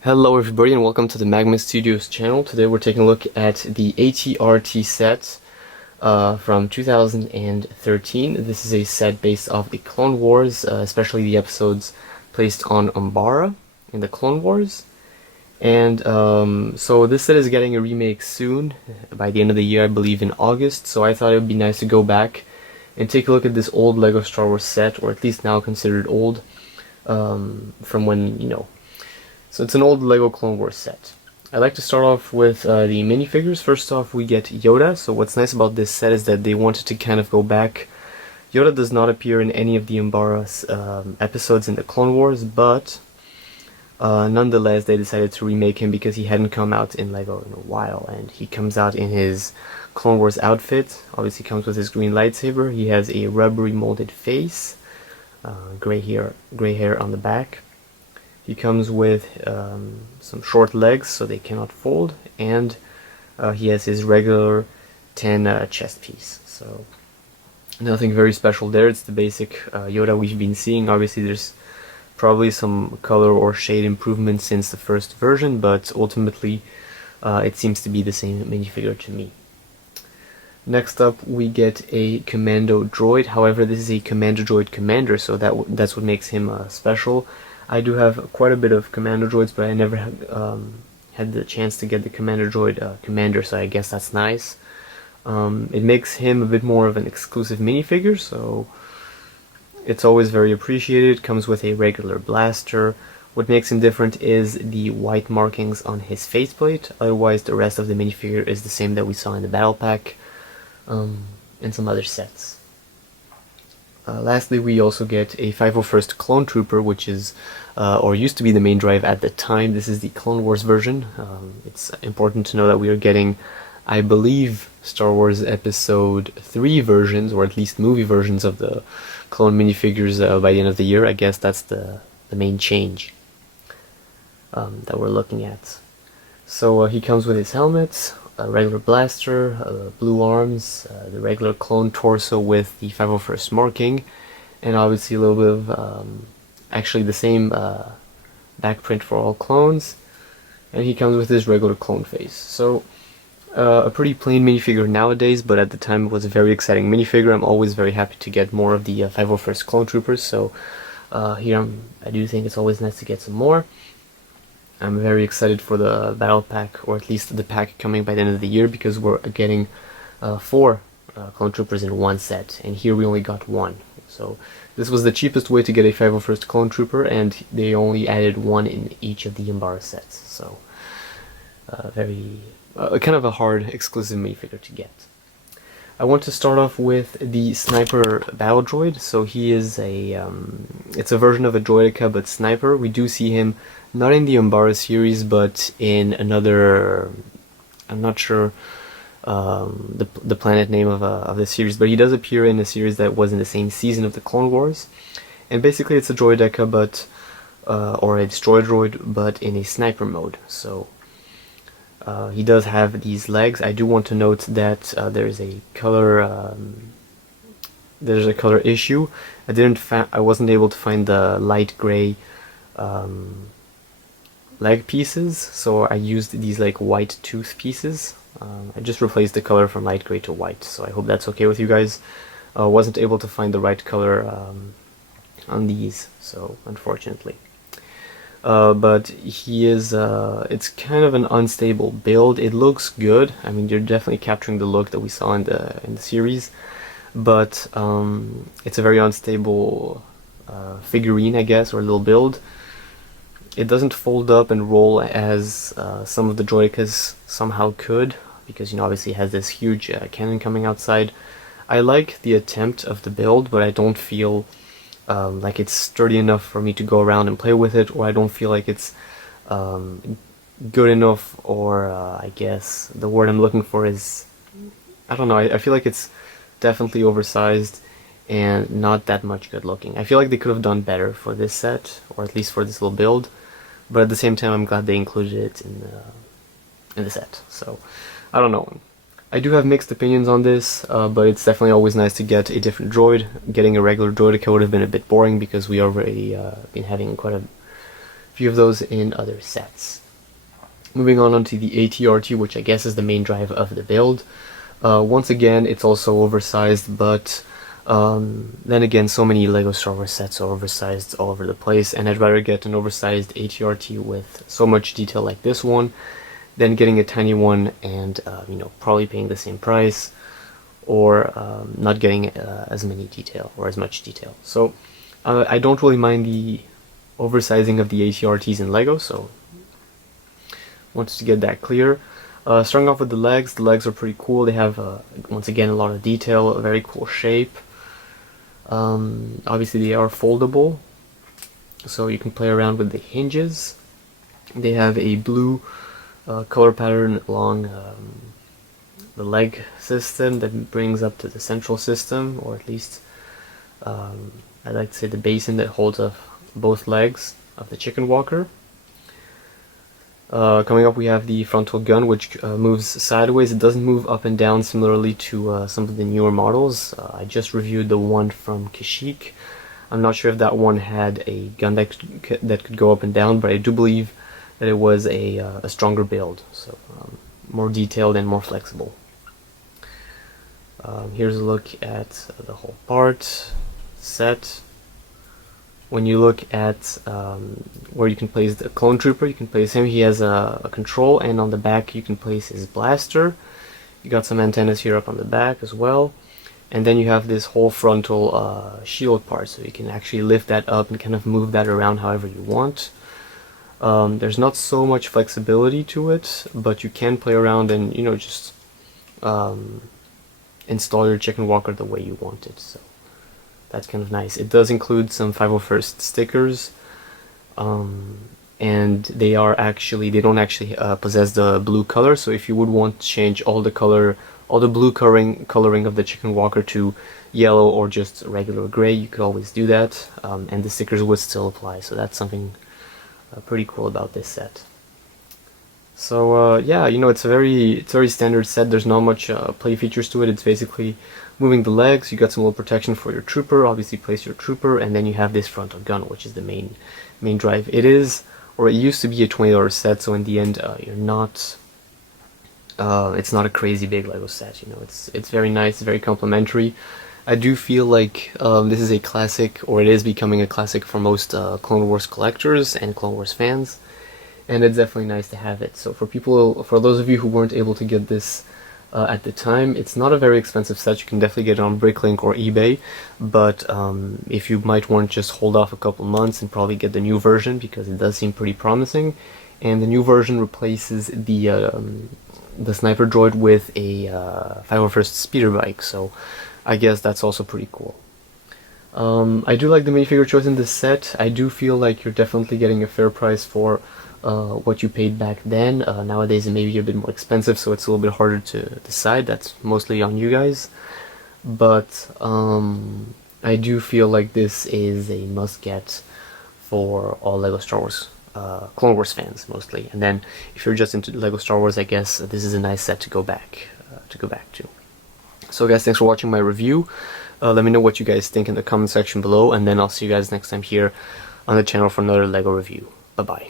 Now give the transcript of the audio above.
Hello everybody and welcome to the Magma Studios channel. Today we're taking a look at the ATRT set from 2013. This is a set based off the Clone Wars, especially the episodes placed on Umbara in the Clone Wars. And so this set is getting a remake soon, by the end of the year, I believe in August, so I thought it would be nice to go back and take a look at this old LEGO Star Wars set, or at least now considered old, from when, you know. So it's an old LEGO Clone Wars set. I like to start off with the minifigures. First off, we get Yoda. So what's nice about this set is that they wanted to kind of go back. Yoda does not appear in any of the Umbara episodes in the Clone Wars, but nonetheless they decided to remake him because he hadn't come out in LEGO in a while, and he comes out in his Clone Wars outfit. Obviously comes with his green lightsaber. He has a rubbery molded face, gray hair on the back. He comes with some short legs so they cannot fold, and he has his regular 10 chest piece. So nothing very special there. It's the basic Yoda we've been seeing. Obviously there's probably some color or shade improvement since the first version, but ultimately it seems to be the same minifigure to me. Next up we get a Commando Droid. However, this is a Commando Droid Commander, so that's what makes him special. I do have quite a bit of Commando Droids, but I never had the chance to get the Commando Droid Commander, so I guess that's nice. It makes him a bit more of an exclusive minifigure, so it's always very appreciated. It comes with a regular blaster. What makes him different is the white markings on his faceplate. Otherwise, the rest of the minifigure is the same that we saw in the battle pack and some other sets. Lastly, we also get a 501st Clone Trooper, which is, or used to be the main drive at the time. This is the Clone Wars version. It's important to know that we are getting, I believe, Star Wars Episode 3 versions, or at least movie versions of the clone minifigures by the end of the year. I guess that's the main change that we're looking at. So he comes with his helmet, a regular blaster, blue arms, the regular clone torso with the 501st marking, and obviously a little bit of, actually the same back print for all clones, and he comes with his regular clone face. So a pretty plain minifigure nowadays, but at the time it was a very exciting minifigure. I'm always very happy to get more of the 501st Clone Troopers, so here I do think it's always nice to get some more. I'm very excited for the battle pack, or at least the pack coming by the end of the year, because we're getting 4 Clone Troopers in one set, and here we only got 1. So this was the cheapest way to get a 501st Clone Trooper, and they only added 1 in each of the Umbara sets. So very kind of a hard exclusive minifigure to get. I want to start off with the Sniper Battle Droid. So he is a, it's a version of a Droideka, but Sniper. We do see him not in the Umbara series, but in another, I'm not sure the planet name of the series, but he does appear in a series that was in the same season of the Clone Wars. And basically it's a Droideka, but, or a Destroy Droid, but in a Sniper mode. So he does have these legs. I do want to note that there's a color issue. I wasn't able to find the light gray leg pieces, so I used these like white tooth pieces. I just replaced the color from light gray to white, so I hope that's okay with you guys. Wasn't able to find the right color on these, so unfortunately. But he is, it's kind of an unstable build. It looks good. I mean, you're definitely capturing the look that we saw in the series, but it's a very unstable figurine, I guess, or little build. It doesn't fold up and roll as some of the Droidekas somehow could, because, you know, obviously it has this huge cannon coming outside. I like the attempt of the build, but I don't feel like it's sturdy enough for me to go around and play with it, or I don't feel like it's good enough, or I guess the word I'm looking for is, I don't know, I feel like it's definitely oversized and not that much good looking. I feel like they could have done better for this set, or at least for this little build, but at the same time I'm glad they included it in the set. So I don't know. I do have mixed opinions on this, but it's definitely always nice to get a different droid. Getting a regular droideka would have been a bit boring because we already been having quite a few of those in other sets. Moving on to the ATRT, which I guess is the main drive of the build. Once again, it's also oversized, but then again, so many LEGO Star Wars sets are oversized all over the place, and I'd rather get an oversized ATRT with so much detail like this one than getting a tiny one and you know, probably paying the same price, or not getting as many detail or as much detail. So I don't really mind the oversizing of the ATRTs in LEGO, so wanted to get that clear. Starting off with the legs are pretty cool. They have once again a lot of detail, a very cool shape. Obviously they are foldable, so you can play around with the hinges. They have a blue color pattern along the leg system that brings up to the central system, or at least I'd like to say the basin that holds up both legs of the chicken walker. Coming up, we have the frontal gun, which moves sideways. It doesn't move up and down similarly to some of the newer models. I just reviewed the one from Kashyyyk. I'm not sure if that one had a gun that could go up and down, but I do believe that it was a stronger build, so more detailed and more flexible. Here's a look at the whole part set. When you look at where you can place the clone trooper, you can place him. He has a control, and on the back you can place his blaster. You got some antennas here up on the back as well, and then you have this whole frontal shield part, so you can actually lift that up and kind of move that around however you want. There's not so much flexibility to it, but you can play around and, you know, just install your chicken walker the way you want it. So that's kind of nice. It does include some 501st stickers, and they don't actually possess the blue color. So if you would want to change all the blue coloring of the chicken walker to yellow or just regular gray, you could always do that, and the stickers would still apply. So that's something pretty cool about this set. So yeah, you know, it's a very standard set. There's not much play features to it. It's basically moving the legs. You got some little protection for your trooper. Obviously, place your trooper, and then you have this frontal gun, which is the main drive. It used to be a $20 set. So in the end, you're not. It's not a crazy big LEGO set. You know, it's very nice, very complimentary. I do feel like this is a classic, or it is becoming a classic for most Clone Wars collectors and Clone Wars fans. And it's definitely nice to have it. So for those of you who weren't able to get this at the time, it's not a very expensive set. You can definitely get it on Bricklink or eBay, but if you might want to just hold off a couple months and probably get the new version, because it does seem pretty promising. And the new version replaces the Sniper Droid with a 501st speeder bike, so I guess that's also pretty cool. I do like the minifigure choice in this set. I do feel like you're definitely getting a fair price for what you paid back then. Nowadays it may be a bit more expensive, so it's a little bit harder to decide. That's mostly on you guys. But I do feel like this is a must-get for all LEGO Star Wars, Clone Wars fans mostly. And then if you're just into LEGO Star Wars, I guess this is a nice set to go back to. So guys, thanks for watching my review. Let me know what you guys think in the comment section below, and then I'll see you guys next time here on the channel for another LEGO review. Bye-bye.